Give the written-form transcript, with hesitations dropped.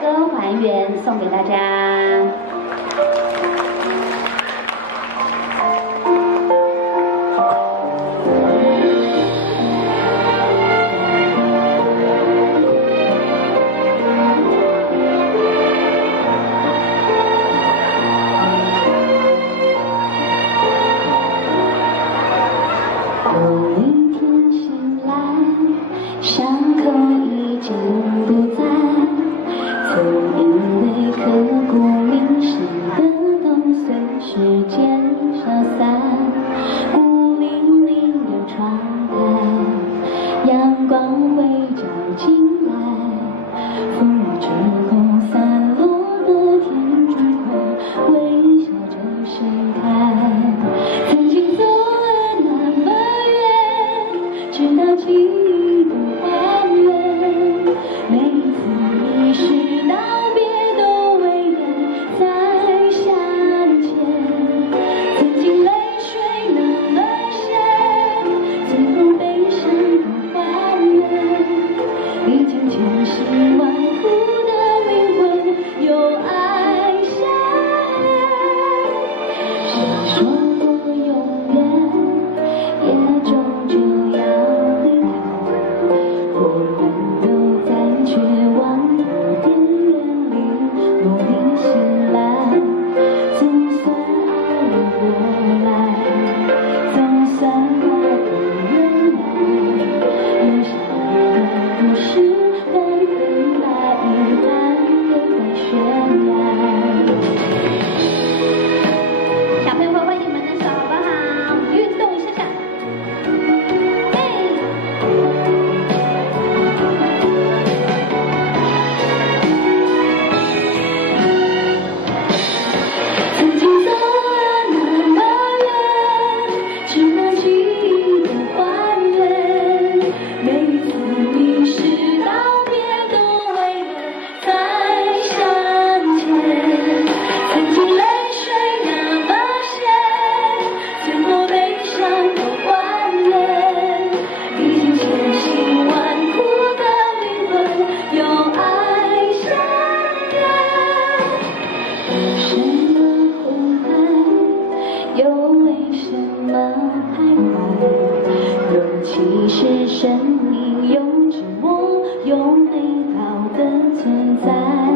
歌《还原》送给大家。有一天醒来，伤口已经不在，曾因为刻骨铭心的痛随时间消散，孤零零的窗台，阳光会照进来，风雨之后散落的天烛光，微笑着盛开。曾经走了那么远，直到记忆的还原，每一次遗失道别都为了再向前。曾经泪水那么咸，最后悲伤的还原，历经千辛万苦的灵魂有爱相连。谁说过永远也终究要离开，我们都在绝望的边缘里努力醒来，总算熬了过来，总算熬过原来，留下的故事该分把遗憾留在悬崖。小朋友挥挥你们的手好不好？运动一下下。曾经走了那么远，直到记忆的还原，每一次遗失道别都为了再向前。曾经泪水那么咸，最后悲伤都还原，历经千辛万苦的灵魂有爱相连。为什么呼喊，又为什么徘徊？勇气是生命用寂寞，用美好的存在。